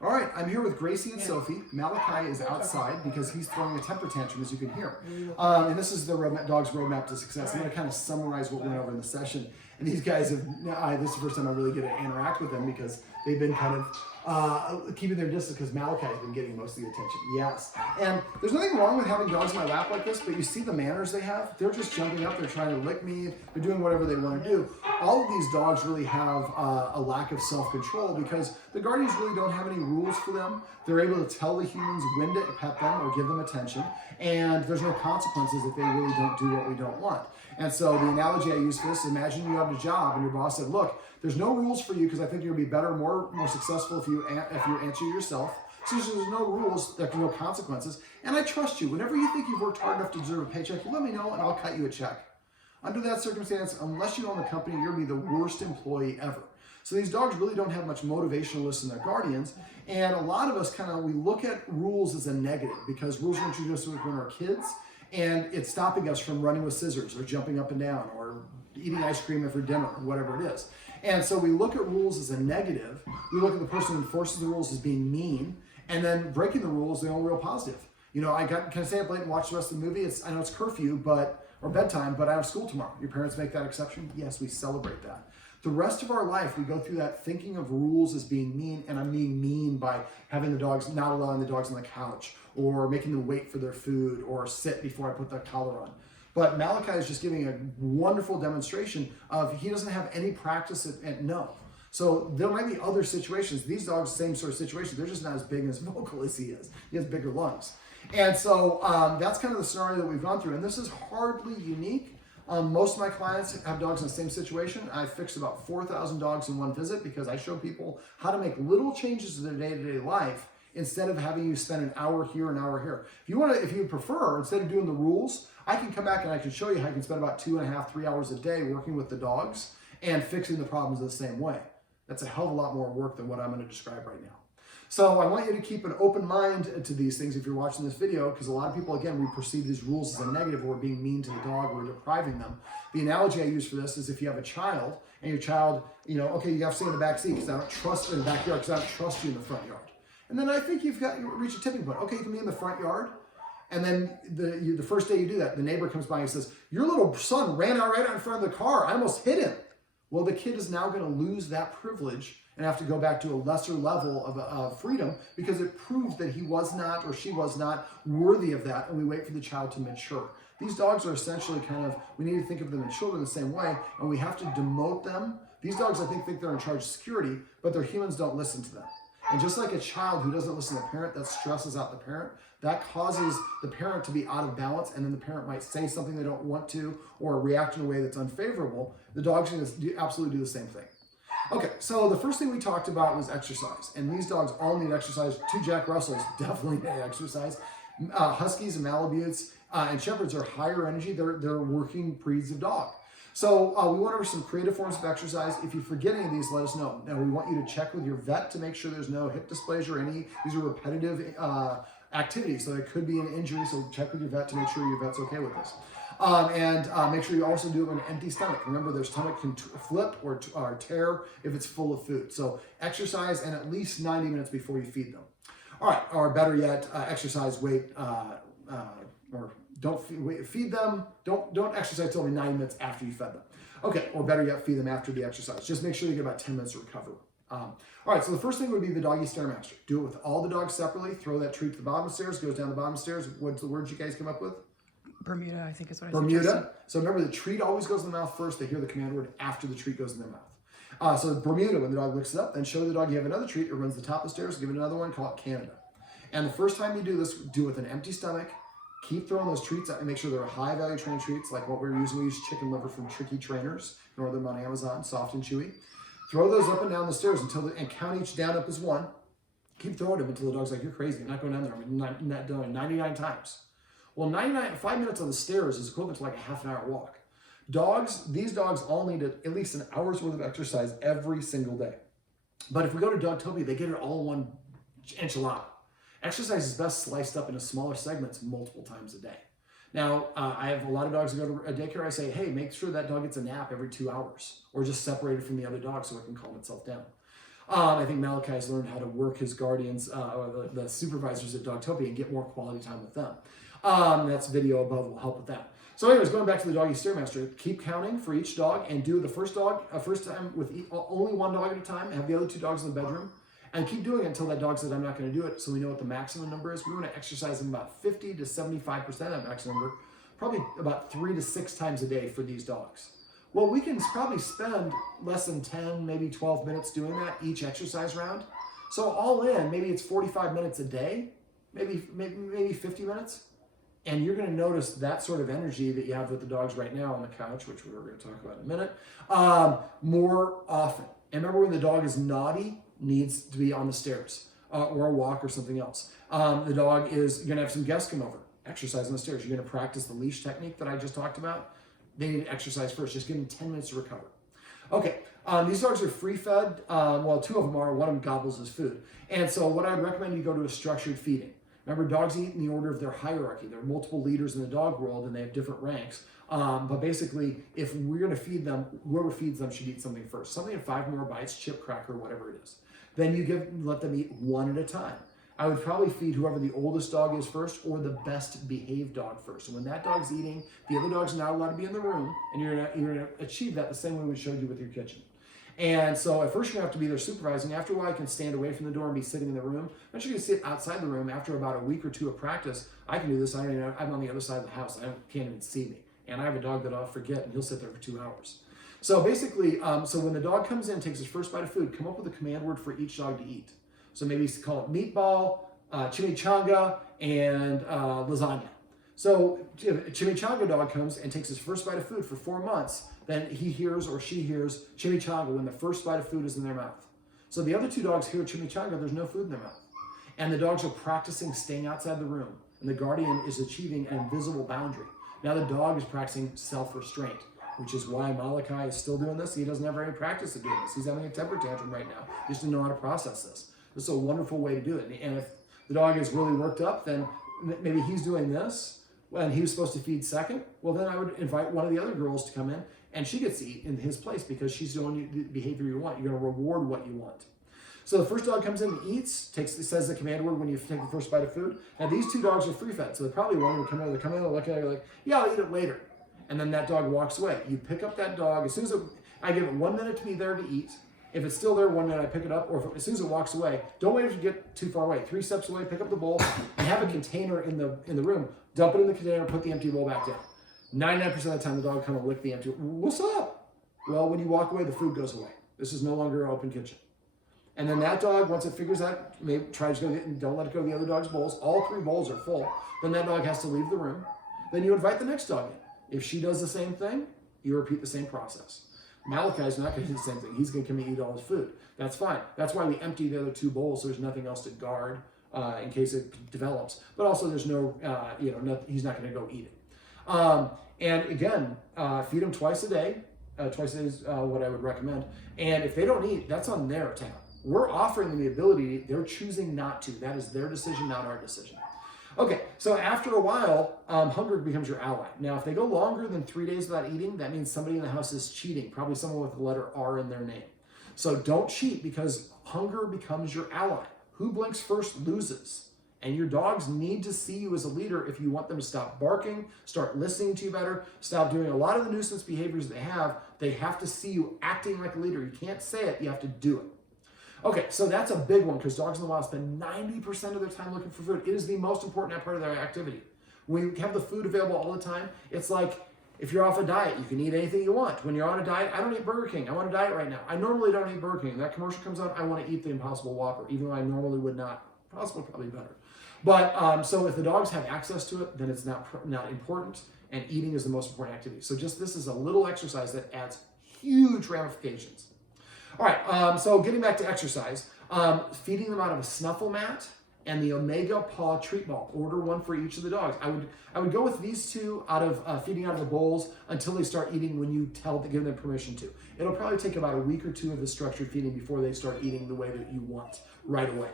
All right, I'm here with Gracie and Sophie. Malakai is outside because he's throwing a temper tantrum, as you can hear. And this is the dog's roadmap to success. I'm going to kind of summarize what we went over in the session. And these guys have, this is the first time I really get to interact with them because they've been kind of keeping their distance because Malakai has been getting most of the attention. Yes. And there's nothing wrong with having dogs in my lap like this, but you see the manners they have. They're just jumping up. They're trying to lick me. They're doing whatever they want to do. All of these dogs really have a lack of self-control because the guardians really don't have any rules for them. They're able to tell the humans when to pet them or give them attention, and there's no consequences if they really don't do what we don't want. And so the analogy I use for this, imagine you have a job and your boss said, look, there's no rules for you because I think you'll be better, more successful if you answer yourself. So there's no rules, there's no consequences, and I trust you. Whenever you think you've worked hard enough to deserve a paycheck, you let me know and I'll cut you a check. Under that circumstance, unless you own the company, you're going to be the worst employee ever. So these dogs really don't have much motivationalists in their guardians, and a lot of us we look at rules as a negative because rules were introduced when we were kids, and it's stopping us from running with scissors or jumping up and down or eating ice cream after dinner or whatever it is. And so we look at rules as a negative. We look at the person who enforces the rules as being mean, and then breaking the rules the only real positive. You know, can I stay up late and watch the rest of the movie? I know it's curfew, or bedtime, but I have school tomorrow. Your parents make that exception? Yes, we celebrate that. The rest of our life, we go through that thinking of rules as being mean, and I'm being mean by having not allowing the dogs on the couch, or making them wait for their food, or sit before I put the collar on. But Malakai is just giving a wonderful demonstration of he doesn't have any practice at no. So there might be other situations. These dogs, same sort of situation. They're just not as big and as vocal as he is. He has bigger lungs. And so that's kind of the scenario that we've gone through. And this is hardly unique. Most of my clients have dogs in the same situation. I fixed about 4,000 dogs in one visit because I show people how to make little changes to their day-to-day life instead of having you spend an hour here, an hour here. If you prefer, instead of doing the rules, I can come back and I can show you how you can spend about 2.5, 3 hours a day working with the dogs and fixing the problems the same way. That's a hell of a lot more work than what I'm going to describe right now. So I want you to keep an open mind to these things if you're watching this video, because a lot of people, again, we perceive these rules as a negative, or we're being mean to the dog, or we're depriving them. The analogy I use for this is if you have a child, and your child, okay, you have to stay in the back seat because I don't trust in the backyard because I don't trust you in the front yard. And then I think you reached a tipping point. Okay, you can be in the front yard. And then the first day you do that, the neighbor comes by and says, your little son ran out right out in front of the car. I almost hit him. Well, the kid is now going to lose that privilege and have to go back to a lesser level of freedom because it proved that he was not or she was not worthy of that, and we wait for the child to mature. These dogs are essentially we need to think of them as children the same way, and we have to demote them. These dogs, I think they're in charge of security, but their humans don't listen to them. And just like a child who doesn't listen to the parent, that stresses out the parent. That causes the parent to be out of balance, and then the parent might say something they don't want to or react in a way that's unfavorable. The dog's going to absolutely do the same thing. Okay, so the first thing we talked about was exercise, and these dogs all need exercise. 2 Jack Russells definitely need exercise. Huskies and Malibutes and Shepherds are higher energy. They're working breeds of dog. So we went over some creative forms of exercise. If you forget any of these, let us know. Now, we want you to check with your vet to make sure there's no hip dysplasia or these are repetitive activities, so it could be an injury, so check with your vet to make sure your vet's okay with this. And make sure you also do it with an empty stomach. Remember, their stomach can flip or tear if it's full of food. So exercise and at least 90 minutes before you feed them. All right, or better yet, exercise, wait, or don't feed them. Don't exercise till 90 minutes after you fed them. Okay, or better yet, feed them after the exercise. Just make sure you get about 10 minutes to recover. All right, so the first thing would be the doggy stairmaster. Do it with all the dogs separately. Throw that treat to the bottom of the stairs, goes down the bottom of the stairs. What's the words you guys come up with? Bermuda, I think is what I Bermuda. suggested. So remember, the treat always goes in the mouth first. They hear the command word after the treat goes in their mouth. So Bermuda, when the dog licks it up, then show the dog you have another treat. It runs the top of the stairs. Give it another one. Call it Canada. And the first time you do this, do it with an empty stomach. Keep throwing those treats out and make sure they're high-value trained treats, like what we're using. We use chicken liver from Tricky Trainers. You order them on Amazon, soft and chewy. Throw those up and down the stairs and count each down up as 1. Keep throwing them until the dog's like, you're crazy. I'm not going down there. I'm not doing 99 times. Well, 5 minutes on the stairs is equivalent to like a half-an-hour walk. These dogs all need at least an hour's worth of exercise every single day. But if we go to Dogtopia, they get it all in one enchilada. Exercise is best sliced up into smaller segments multiple times a day. Now, I have a lot of dogs that go to a daycare. I say, hey, make sure that dog gets a nap every 2 hours or just separated from the other dog so it can calm itself down. I think Malachi's learned how to work his guardians or the supervisors at Dogtopia and get more quality time with them. That's video above will help with that. So anyways, going back to the Doggy Stairmaster, keep counting for each dog and do the first time with only one dog at a time. Have the other 2 dogs in the bedroom. And keep doing it until that dog says, I'm not going to do it, so we know what the maximum number is. We want to exercise them about 50 to 75% of that maximum number, probably about 3 to 6 times a day for these dogs. Well, we can probably spend less than 10, maybe 12 minutes doing that each exercise round. So all in, maybe it's 45 minutes a day, maybe 50 minutes. And you're going to notice that sort of energy that you have with the dogs right now on the couch, which we're going to talk about in a minute, more often. And remember, when the dog is naughty, needs to be on the stairs or a walk or something else. The dog is going to have some guests come over, exercise on the stairs. You're going to practice the leash technique that I just talked about. They need to exercise first. Just give them 10 minutes to recover. Okay, these dogs are free fed. Well, 2 of them are. One of them gobbles his food. And so what I would recommend, you go to a structured feeding. Remember, dogs eat in the order of their hierarchy. There are multiple leaders in the dog world, and they have different ranks. But basically, if we're going to feed them, whoever feeds them should eat something first. Something in 5 more bites, chip, cracker, whatever it is. Then you let them eat one at a time. I would probably feed whoever the oldest dog is first, or the best behaved dog first. And when that dog's eating, the other dog's not allowed to be in the room, and you're going to achieve that the same way we showed you with your kitchen. And so at first you're going to have to be there supervising. After a while, you can stand away from the door and be sitting in the room. Eventually you can sit outside the room. After about a week or 2 of practice, I can do this. I'm on the other side of the house. Can't even see me. And I have a dog that I'll forget, and he'll sit there for 2 hours. So basically, so when the dog comes in, takes his first bite of food, come up with a command word for each dog to eat. So maybe call it meatball, chimichanga, and lasagna. So if a chimichanga dog comes and takes his first bite of food for 4 months, then he hears or she hears chimichanga when the first bite of food is in their mouth. So the other 2 dogs hear chimichanga, there's no food in their mouth. And the dogs are practicing staying outside the room. And the guardian is achieving an invisible boundary. Now the dog is practicing self-restraint, which is why Malakai is still doing this. He doesn't have any practice of doing this. He's having a temper tantrum right now. He just doesn't know how to process this. This is a wonderful way to do it. And if the dog is really worked up, then maybe he's doing this when he was supposed to feed second. Well, then I would invite one of the other girls to come in, and she gets to eat in his place because she's doing the behavior you want. You're going to reward what you want. So the first dog comes in and eats, says the command word when you take the first bite of food. Now these 2 dogs are free fed, so they probably want to come in. They come in and look at it like, yeah, I'll eat it later. And then that dog walks away. You pick up that dog as soon as I give it 1 minute to be there to eat. If it's still there 1 minute, I pick it up. Or as soon as it walks away, don't wait to get too far away. 3 steps away, pick up the bowl, and have a container in the room. Dump it in the container, put the empty bowl back down. 99% of the time, the dog will come and lick the empty. What's up? Well, when you walk away, the food goes away. This is no longer an open kitchen. And then that dog, once it figures out, maybe tries to go get, and don't let it go to the other dog's bowls. All 3 bowls are full. Then that dog has to leave the room. Then you invite the next dog in. If she does the same thing, you repeat the same process. Malachi's not going to do the same thing. He's going to come and eat all his food. That's fine. That's why we empty the other 2 bowls, so there's nothing else to guard in case it develops. But also there's no, he's not going to go eat it. And again, feed them twice a day. Twice a day is what I would recommend. And if they don't eat, that's on their account. We're offering them the ability. They're choosing not to. That is their decision, not our decision. Okay, so after a while, hunger becomes your ally. Now, if they go longer than 3 days without eating, that means somebody in the house is cheating, probably someone with the letter R in their name. So don't cheat, because hunger becomes your ally. Who blinks first loses. And your dogs need to see you as a leader if you want them to stop barking, start listening to you better, stop doing a lot of the nuisance behaviors they have. They have to see you acting like a leader. You can't say it, you have to do it. Okay, so that's a big one, because dogs in the wild spend 90% of their time looking for food. It is the most important part of their activity. When you have the food available all the time, it's like if you're off a diet, you can eat anything you want. When you're on a diet, I don't eat Burger King. I'm on a diet right now. I normally don't eat Burger King. That commercial comes out, I want to eat the Impossible Whopper, even though I normally would not. Impossible probably better. But so if the dogs have access to it, then it's not important, and eating is the most important activity. So just this is a little exercise that adds huge ramifications. All right, so getting back to exercise, feeding them out of a snuffle mat and the Omega Paw treat ball. Order one for each of the dogs. I would go with these 2 out of feeding out of the bowls until they start eating when you give them permission to. It'll probably take about a week or 2 of the structured feeding before they start eating the way that you want right away.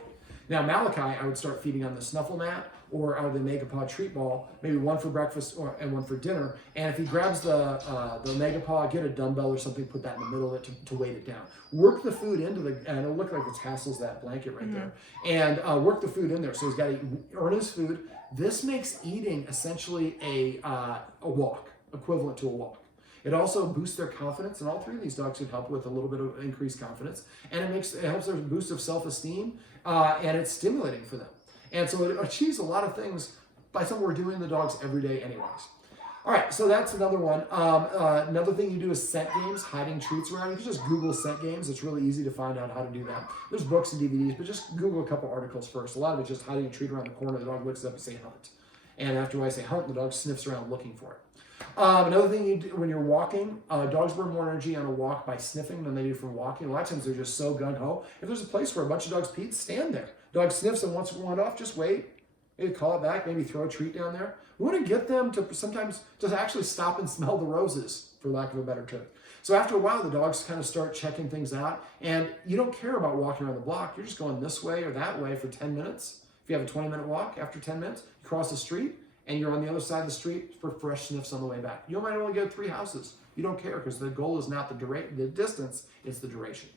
Now Malakai, I would start feeding on the snuffle mat or out of the Megapaw treat ball, maybe one for breakfast and one for dinner. And if he grabs the Megapaw, get a dumbbell or something, put that in the middle of it to weight it down. Work the food into and it'll look like it tassels that blanket right there. And work the food in there. So he's got to earn his food. This makes eating essentially a walk, equivalent to a walk. It also boosts their confidence, and all three of these dogs should help with a little bit of increased confidence. And it helps their boost of self-esteem, and it's stimulating for them. And so it achieves a lot of things by something we're doing the dogs every day anyways. All right, so that's another one. Another thing you do is scent games, hiding treats around. You can just Google scent games. It's really easy to find out how to do that. There's books and DVDs, but just Google a couple articles first. A lot of it's just hiding a treat around the corner. The dog looks up and say hunt. And after I say hunt, the dog sniffs around looking for it. Another thing you do when you're walking, dogs burn more energy on a walk by sniffing than they do from walking. A lot of times they're just so gung-ho. If there's a place where a bunch of dogs pee, stand there. Dog sniffs and wants to run off, just wait. Maybe call it back, maybe throw a treat down there. We want to get them to sometimes just actually stop and smell the roses, for lack of a better term. So after a while, the dogs kind of start checking things out, and you don't care about walking around the block. You're just going this way or that way for 10 minutes. If you have a 20-minute walk, after 10 minutes, you cross the street, and you're on the other side of the street for fresh sniffs on the way back. You might only go 3 houses. You don't care because the goal is not the distance, it's the duration.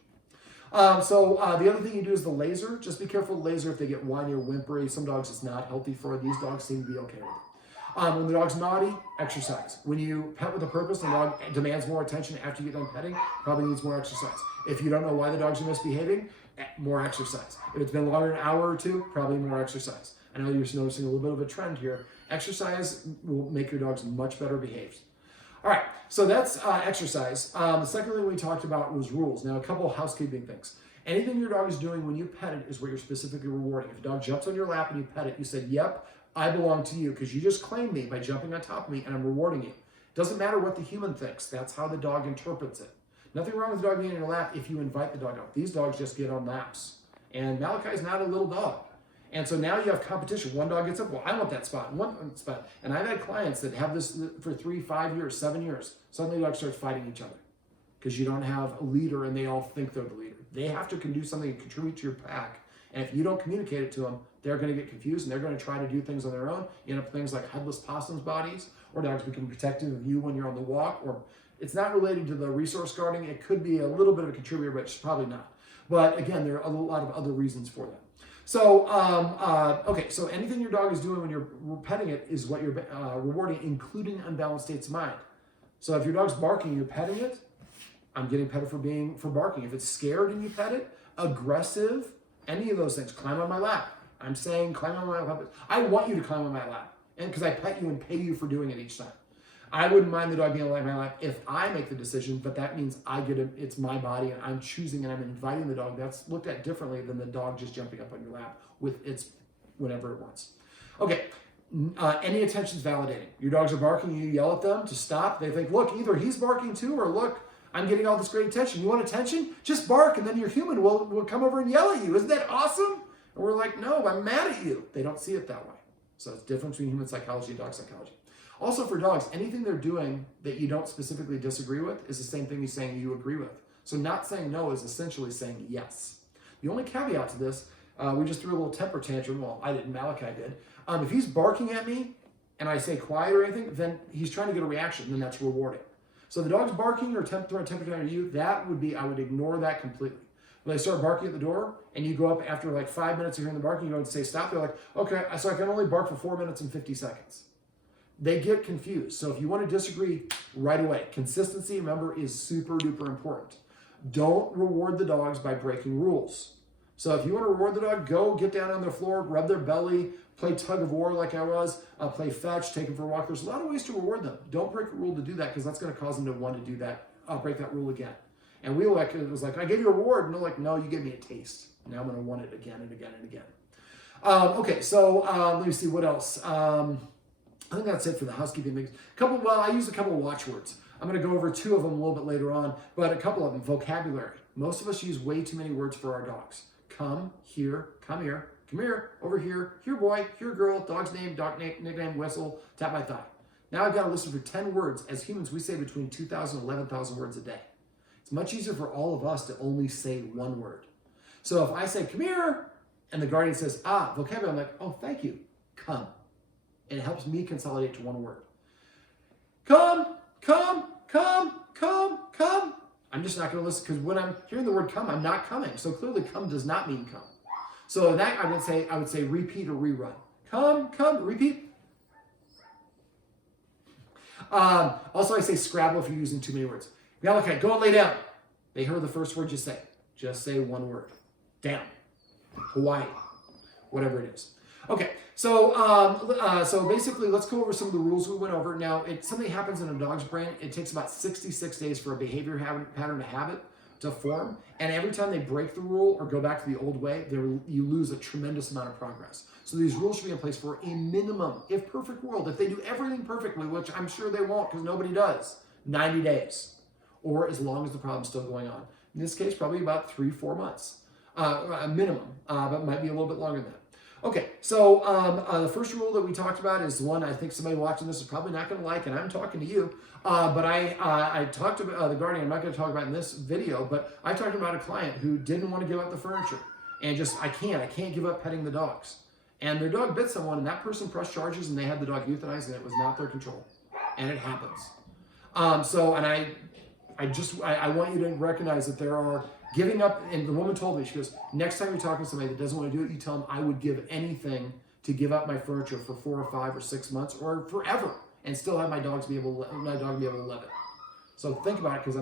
The other thing you do is the laser. Just be careful with the laser if they get whiny or whimpery. Some dogs it's not healthy for. These dogs seem to be okay with it. When the dog's naughty, exercise. When you pet with a purpose, the dog demands more attention after you get done petting, probably needs more exercise. If you don't know why the dogs are misbehaving, more exercise. If it's been longer than an hour or two, probably more exercise. I know you're noticing a little bit of a trend here. Exercise will make your dogs much better behaved. All right, so that's exercise. The second thing we talked about was rules. Now, a couple of housekeeping things. Anything your dog is doing when you pet it is what you're specifically rewarding. If a dog jumps on your lap and you pet it, you said, yep, I belong to you because you just claimed me by jumping on top of me and I'm rewarding you. Doesn't matter what the human thinks. That's how the dog interprets it. Nothing wrong with the dog being in your lap if you invite the dog out. These dogs just get on laps. And Malakai is not a little dog. And so now you have competition. One dog gets up, well, I want that spot, one spot. And I've had clients that have this for 3, 5 years, 7 years. Suddenly the dog starts fighting each other because you don't have a leader and they all think they're the leader. They have to do something to contribute to your pack. And if you don't communicate it to them, they're going to get confused and they're going to try to do things on their own. You end up with things like headless possums' bodies, or dogs become protective of you when you're on the walk, or it's not related to the resource guarding. It could be a little bit of a contributor, but it's probably not. But again, there are a lot of other reasons for that. So, so anything your dog is doing when you're petting it is what you're rewarding, including unbalanced states of mind. So if your dog's barking, you're petting it, I'm getting petted for barking. If it's scared and you pet it, aggressive, any of those things, climb on my lap. I'm saying climb on my lap. I want you to climb on my lap, and because I pet you and pay you for doing it each time. I wouldn't mind the dog being on my lap if I make the decision, but that means it's my body and I'm choosing and I'm inviting the dog. That's looked at differently than the dog just jumping up on your lap with its whenever it wants. Okay, any attention's validating. Your dogs are barking, you yell at them to stop. They think, look, either he's barking too or look, I'm getting all this great attention. You want attention? Just bark and then your human will come over and yell at you. Isn't that awesome? And we're like, no, I'm mad at you. They don't see it that way. So it's different between human psychology and dog psychology. Also for dogs, anything they're doing that you don't specifically disagree with is the same thing as saying you agree with. So not saying no is essentially saying yes. The only caveat to this, we just threw a little temper tantrum. Well, I didn't, Malakai did. If he's barking at me and I say quiet or anything, then he's trying to get a reaction, and then that's rewarding. So the dog's barking or throwing a temper tantrum at you, that would be, I would ignore that completely. When they start barking at the door and you go up after like 5 minutes of hearing the barking, you go and say stop, they're like, okay, so I can only bark for 4 minutes and 50 seconds. They get confused. So if you want to disagree right away, consistency, remember, is super duper important. Don't reward the dogs by breaking rules. So if you want to reward the dog, go get down on their floor, rub their belly, play tug of war like I was, play fetch, take them for a walk. There's a lot of ways to reward them. Don't break a rule to do that because that's going to cause them to want to do that, break that rule again. And it was like, I gave you a reward. And they're like, no, you gave me a taste. Now I'm going to want it again and again and again. Let me see what else. I think that's it for the housekeeping things. I used a couple of watchwords. I'm going to go over 2 of them a little bit later on, but a couple of them. Vocabulary. Most of us use way too many words for our dogs. Come, here, come here, over here boy, here girl, dog's name, dog name, nickname, whistle, tap my thigh. Now I've got to listen for 10 words. As humans, we say between 2,000 and 11,000 words a day. It's much easier for all of us to only say one word. So if I say, come here, and the guardian says, vocabulary, I'm like, oh, thank you, come. And it helps me consolidate to one word. Come, come, come, come, come. I'm just not going to listen, because when I'm hearing the word come, I'm not coming. So clearly come does not mean come. So that I would say repeat or rerun. Come, come, repeat. Also, I say Scrabble if you're using too many words. Malakai, go and lay down. They heard the first word you say. Just say one word. Down. Hawaii. Whatever it is. Okay, so basically, let's go over some of the rules we went over. Now, something happens in a dog's brain. It takes about 66 days for a behavior pattern to habit to form. And every time they break the rule or go back to the old way, you lose a tremendous amount of progress. So these rules should be in place for a minimum, if perfect world. If they do everything perfectly, which I'm sure they won't because nobody does, 90 days. Or as long as the problem's still going on. In this case, probably about 3-4 months, a minimum, but might be a little bit longer than that. Okay, so the first rule that we talked about is the one I think somebody watching this is probably not going to like, and I'm talking to you. But I talked about the guardian. I'm not going to talk about it in this video, but I talked about a client who didn't want to give up the furniture, and I can't give up petting the dogs. And their dog bit someone, and that person pressed charges, and they had the dog euthanized, and it was not their control, and it happens. I want you to recognize that there are giving up, and the woman told me, she goes, next time you're talking to somebody that doesn't want to do it, you tell them I would give anything to give up my furniture for 4 or 5 or 6 months or forever and still have my dog be able to live it. So think about it, because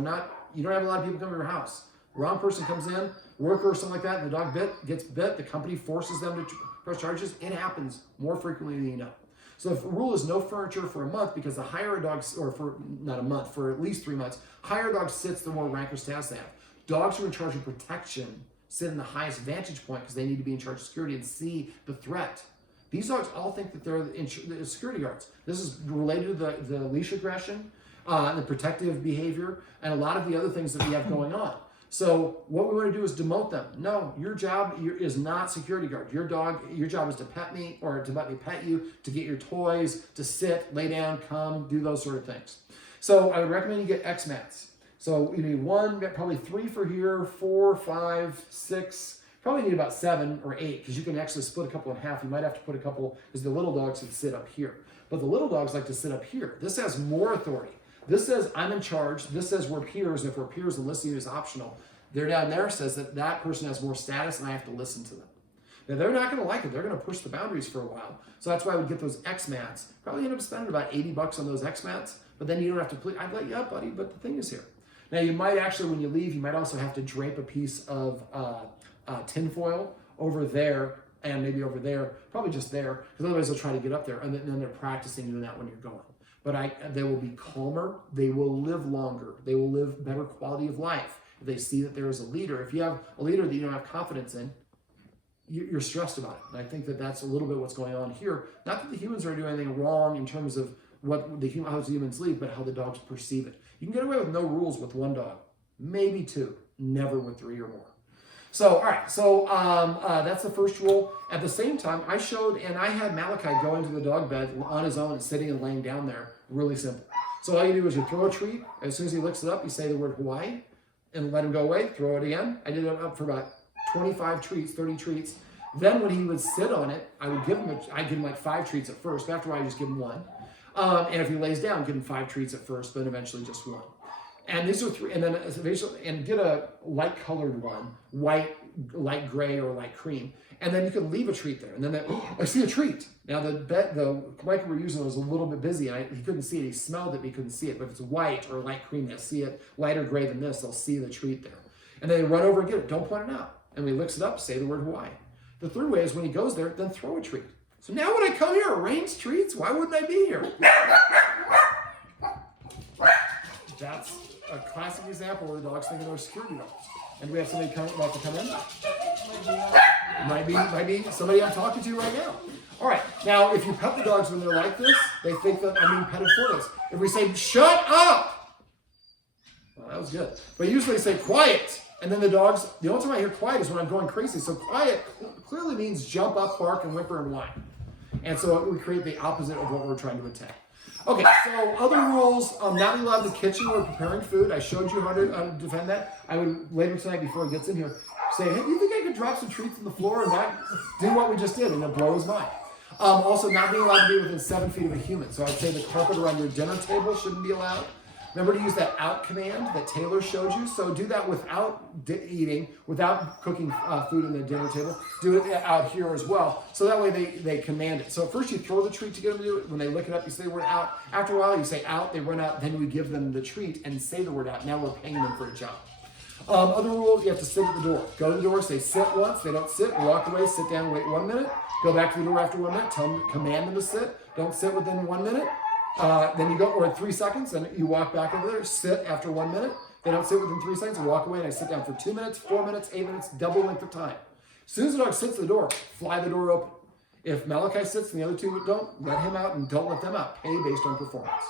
you don't have a lot of people come to your house. The wrong person comes in, worker or something like that, and the dog gets bit, the company forces them to press charges. It happens more frequently than you know. So the rule is no furniture for a month, because the higher a dog, or for not a month, for at least 3 months, higher a dog sits, the more rank or status they have. Dogs who are in charge of protection sit in the highest vantage point because they need to be in charge of security and see the threat. These dogs all think that they're the security guards. This is related to the leash aggression, the protective behavior, and a lot of the other things that we have going on. So what we want to do is demote them. No, your job is not security guard. Your job is to pet me, or to let me pet you, to get your toys, to sit, lay down, come, do those sort of things. So I would recommend you get X mats. So you need 1, probably 3 for here, 4, 5, 6, probably need about 7 or 8, because you can actually split a couple in half. You might have to put a couple, because the little dogs would sit up here. But the little dogs like to sit up here. This has more authority. This says I'm in charge. This says we're peers, and if we're peers, then listening is optional. They're down there says that person has more status, and I have to listen to them. Now, they're not going to like it. They're going to push the boundaries for a while. So that's why I would get those X mats. Probably end up spending about $80 on those X mats, but then you don't have to plead. I'd let you up, buddy, but the thing is here. Now, you might actually, when you leave, you might also have to drape a piece of tinfoil over there and maybe over there, probably just there, because otherwise they'll try to get up there, and then they're practicing doing that when you're going. But they will be calmer. They will live longer. They will live better quality of life if they see that there is a leader. If you have a leader that you don't have confidence in, you're stressed about it. And I think that that's a little bit what's going on here. Not that the humans are doing anything how the humans leave, but how the dogs perceive it. You can get away with no rules with 1 dog, maybe 2, never with 3 or more. So, all right, so that's the first rule. At the same time, I had Malakai go into the dog bed on his own and sitting and laying down there. Really simple. So all you do is you throw a treat. As soon as he licks it up, you say the word Hawaii and let him go away, throw it again. I did it up for about 25 treats, 30 treats. Then when he would sit on it, I'd give him like 5 treats at first, but after a while I just give him 1. And if he lays down, give him 5 treats at first, but eventually just 1. And these are 3, and then get a light colored one, white, light gray, or light cream. And then you can leave a treat there. And then I see a treat. Now the mic we're using was a little bit busy. He couldn't see it. He smelled it, but he couldn't see it. But if it's white or light cream, they'll see it. Lighter gray than this, they'll see the treat there. And then they run over and get it. Don't point it out. And when he licks it up, say the word Hawaii. The third way is when he goes there, then throw a treat. So now when I come here, arrange treats, why wouldn't I be here? That's a classic example where the dog's thinking they're security dogs. And we have somebody about to come in? Might be somebody I'm talking to right now. All right, now if you pet the dogs when they're like this, they think that I'm being petted for this. If we say, shut up! Well, that was good. But usually say, quiet. And then the only time I hear quiet is when I'm going crazy. So quiet clearly means jump up, bark, and whimper and whine. And so we create the opposite of what we're trying to attack. Okay, so other rules, not allowed in the kitchen when preparing food. I showed you how to defend that. I would, later tonight before he gets in here, say, hey, do you think I could drop some treats on the floor and not do what we just did? And it blows mine. Also, not being allowed to be within 7 feet of a human. So I'd say the carpet around your dinner table shouldn't be allowed. Remember to use that out command that Taylor showed you. So do that without eating, without cooking food on the dinner table. Do it out here as well. So that way they command it. So first you throw the treat to get them to do it. When they lick it up, you say the word out. After a while, you say out, they run out. Then we give them the treat and say the word out. Now we're paying them for a job. Other rules, you have to sit at the door. Go to the door, say sit once. They don't sit. Walk away, sit down, wait 1 minute. Go back to the door after 1 minute. Tell them, command them to sit. Don't sit within 1 minute. Then you go, or 3 seconds, and you walk back over there. Sit after 1 minute. They don't sit within 3 seconds. Walk away, and I sit down for 2 minutes, 4 minutes, 8 minutes, double length of time. As soon as the dog sits at the door, fly the door open. If Malakai sits and the other two don't, let him out and don't let them out. Pay based on performance.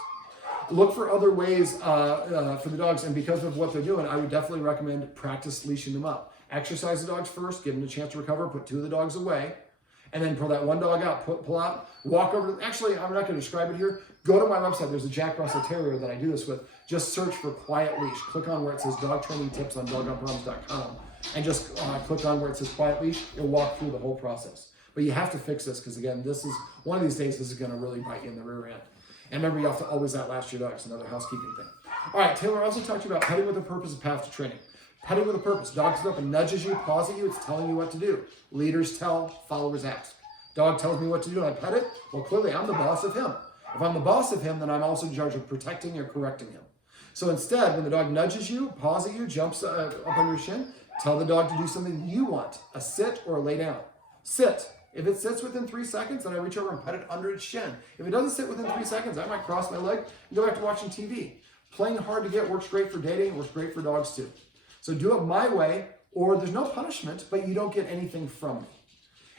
Look for other ways for the dogs, and because of what they're doing, I would definitely recommend practice leashing them up. Exercise the dogs first, give them a chance to recover, put 2 of the dogs away, and then pull that 1 dog out, pull out, walk over. Actually, I'm not going to describe it here. Go to my website. There's a Jack Russell Terrier that I do this with. Just search for Quiet Leash. Click on where it says Dog Training Tips on dogonproblems.com, and just click on where it says Quiet Leash. You'll walk through the whole process. But you have to fix this because, again, this is one of these days. This is going to really bite you in the rear end. And remember, you have to always outlast your dogs. Another housekeeping thing. All right, Taylor also talked to you about petting with a purpose and path to training. Petting with a purpose. Dog comes up and nudges you, paws at you. It's telling you what to do. Leaders tell, followers ask. Dog tells me what to do and I pet it. Well, clearly I'm the boss of him. If I'm the boss of him, then I'm also in charge of protecting or correcting him. So instead, when the dog nudges you, paws at you, jumps up on your shin, tell the dog to do something you want. A sit or a lay down. Sit. If it sits within 3 seconds, then I reach over and pet it under its shin. If it doesn't sit within 3 seconds, I might cross my leg and go back to watching TV. Playing hard to get works great for dating, works great for dogs too. So do it my way, or there's no punishment, but you don't get anything from me.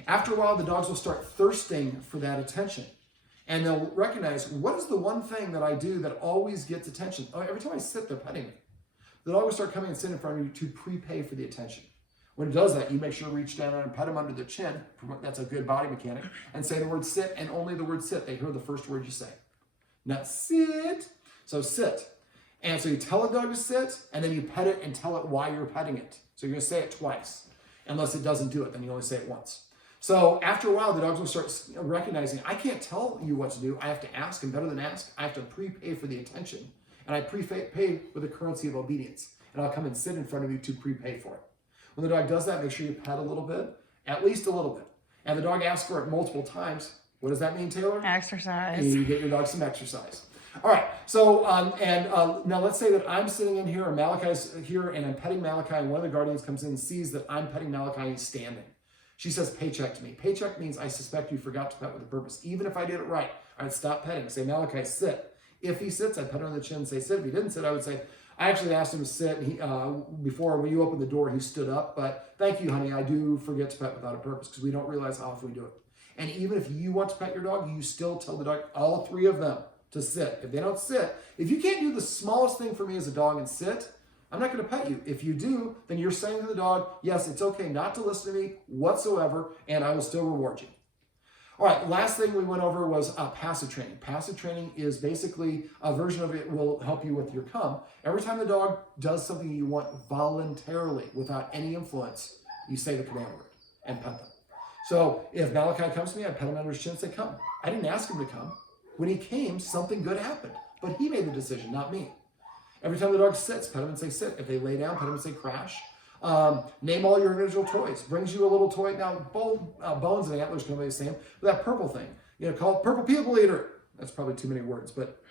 After a while, the dogs will start thirsting for that attention. And they'll recognize, what is the one thing that I do that always gets attention? Oh, every time I sit, they're petting me. The dog will start coming and sitting in front of you to prepay for the attention. When it does that, you make sure to reach down and pet them under the chin. That's a good body mechanic. And say the word sit and only the word sit. They hear the first word you say. Not sit. So sit. And so you tell a dog to sit, and then you pet it and tell it why you're petting it. So you're going to say it twice. Unless it doesn't do it, then you only say it once. So after a while, the dogs will start recognizing, I can't tell you what to do. I have to ask, and better than ask, I have to prepay for the attention. And I prepay with the currency of obedience. And I'll come and sit in front of you to prepay for it. When the dog does that, make sure you pet a little bit, at least a little bit. And the dog asks for it multiple times. What does that mean, Taylor? Exercise. You get your dog some exercise. All right, so now let's say that I'm sitting in here, and Malakai's here, and I'm petting Malakai, and one of the guardians comes in and sees that I'm petting Malakai, and he's standing. She says, paycheck to me. Paycheck means I suspect you forgot to pet with a purpose. Even if I did it right, I'd stop petting. Say, Malakai, sit. If he sits, I'd pet him on the chin and say, sit. If he didn't sit, I would say, I actually asked him to sit. Before, when you opened the door, he stood up. But thank you, honey. I do forget to pet without a purpose because we don't realize how often we do it. And even if you want to pet your dog, you still tell the dog, all 3 of them, to sit. If they don't sit, if you can't do the smallest thing for me as a dog and sit, I'm not going to pet you. If you do, then you're saying to the dog, yes, it's okay not to listen to me whatsoever, and I will still reward you. All right, the last thing we went over was passive training. Passive training is basically a version of it will help you with your come. Every time the dog does something you want voluntarily without any influence, you say the command word and pet them. So if Malakai comes to me, I pet him under his chin and say, come. I didn't ask him to come. When he came, something good happened, but he made the decision, not me. Every time the dog sits, pet him and say sit. If they lay down, pet him and say crash. Name all your individual toys. Brings you a little toy. Now, bones and antlers can be the same. But that purple thing, call it purple people eater. That's probably too many words, but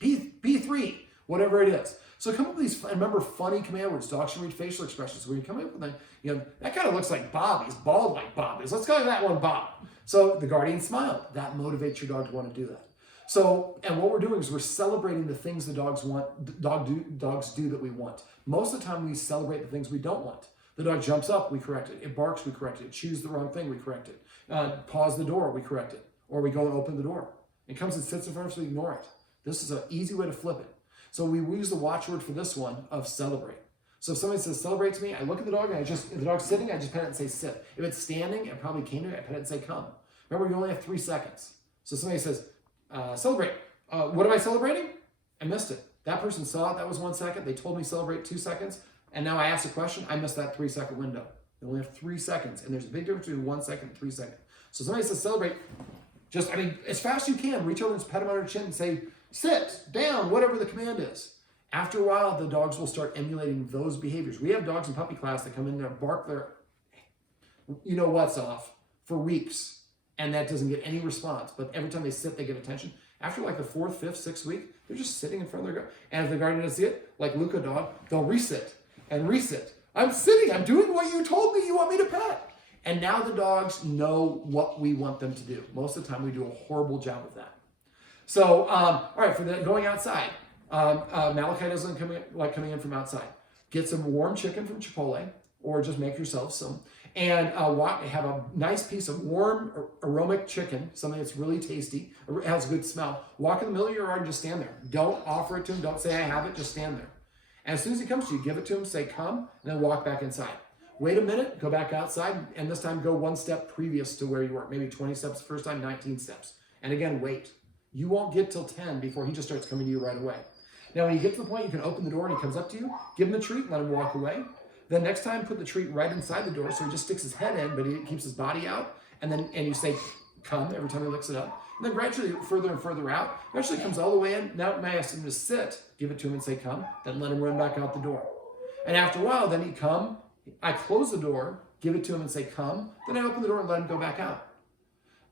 P3, whatever it is. So come up with these, remember, funny command words. Dogs should read facial expressions. So when you come up with them, that kind of looks like Bob. He's bald like Bob is. Let's call that one Bob. So the guardian smiled. That motivates your dog to want to do that. So, and what we're doing is we're celebrating the things the dogs want, dogs do that we want. Most of the time we celebrate the things we don't want. The dog jumps up, we correct it. It barks, we correct it. It chews the wrong thing, we correct it. Pause the door, we correct it. Or we go and open the door. It comes and sits in front of us, we ignore it. This is an easy way to flip it. So we use the watchword for this one of celebrate. So if somebody says celebrate to me, I look at the dog and if the dog's sitting, I just pet it and say sit. If it's standing, it probably came to me, I pet it and say come. Remember, you only have 3 seconds. So somebody says, celebrate. What am I celebrating? I missed it. That person saw it. That was 1 second. They told me celebrate 2 seconds. And now I asked a question. I missed that 3-second window. They only have 3 seconds, and there's a big difference between 1 second and 3 seconds. So somebody says celebrate, just, as fast as you can, reach over and pet them under the chin and say, sit, down, whatever the command is. After a while, the dogs will start emulating those behaviors. We have dogs in puppy class that come in there, bark their you-know-what's off for weeks, and that doesn't get any response. But every time they sit, they get attention. After like the 4th, 5th, 6th week, they're just sitting in front of their guard. And if the guardian doesn't see it, like Luca dog, they'll resit and resit. I'm sitting, I'm doing what you told me you want me to pet. And now the dogs know what we want them to do. Most of the time, we do a horrible job of that. So, all right, for the going outside, Malakai doesn't like coming in from outside. Get some warm chicken from Chipotle, or just make yourself some, and have a nice piece of warm aromatic chicken, something that's really tasty, has a good smell. Walk in the middle of your yard and just stand there. Don't offer it to him. Don't say I have it. Just stand there. And as soon as he comes to you, give it to him, say come, and then walk back inside. Wait a minute, go back outside, and this time go 1 step previous to where you were. Maybe 20 steps the first time, 19 steps. And again, wait. You won't get till 10 before he just starts coming to you right away. Now, when you get to the point, you can open the door and he comes up to you, give him the treat, let him walk away. Then next time, put the treat right inside the door so he just sticks his head in, but he keeps his body out. And you say, come, every time he licks it up. And then gradually, further and further out, eventually comes all the way in. Now, I ask him to sit, give it to him and say, come, then let him run back out the door. And after a while, then he'd come, I close the door, give it to him and say, come, then I open the door and let him go back out.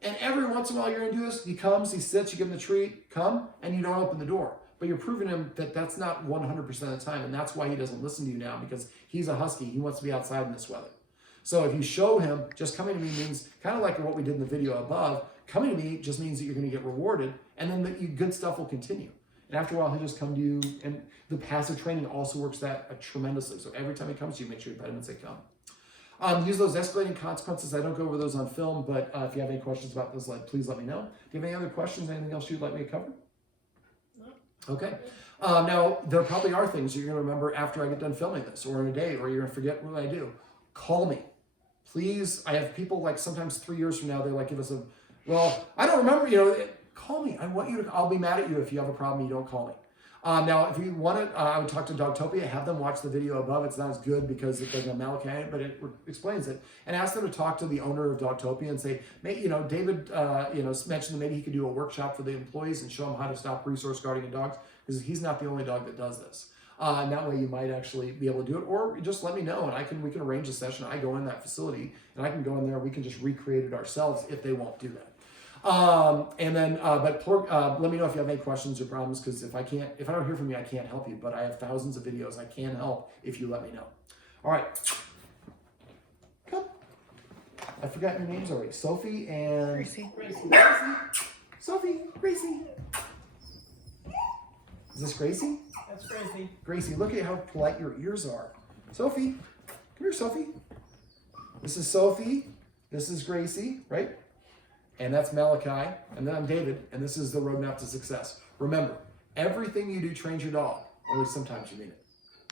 And every once in a while you're going to do this, he comes, he sits, you give him the treat, come, and you don't open the door. But you're proving him that that's not 100% of the time, and that's why he doesn't listen to you now, because he's a husky. He wants to be outside in this weather. So if you show him, just coming to me means, kind of like what we did in the video above, coming to me just means that you're going to get rewarded, and then the good stuff will continue. And after a while, he'll just come to you, and the passive training also works that tremendously. So every time he comes to you, make sure you pet him and say, come. Use those escalating consequences. I don't go over those on film, but if you have any questions about those, please let me know. Do you have any other questions? Anything else you'd like me to cover? No. Okay. Now, there probably are things you're going to remember after I get done filming this, or in a day, or you're going to forget what I do. Call me. Please, I have people sometimes 3 years from now, they give us well, I don't remember, call me. I want you to, I'll be mad at you if you have a problem and you don't call me. Now, if you want it, I would talk to Dogtopia, have them watch the video above. It's not as good because it doesn't have Malakai in it, but it explains it. And ask them to talk to the owner of Dogtopia and say, David, mentioned that maybe he could do a workshop for the employees and show them how to stop resource guarding in dogs, because he's not the only dog that does this. And that way you might actually be able to do it, or just let me know and we can arrange a session. I go in that facility and I can go in there. We can just recreate it ourselves if they won't do that. Let me know if you have any questions or problems, because if I don't hear from you, I can't help you, but I have thousands of videos. I can help if you let me know. All right. Come. I forgot your names already. Sophie and Gracie. Sophie, Gracie. Is this Gracie? That's Gracie. Gracie, look at how polite your ears are. Sophie, come here, Sophie. This is Sophie. This is Gracie, right? And that's Malakai, and then I'm David, and this is the roadmap to success. Remember, everything you do trains your dog, only sometimes you mean it.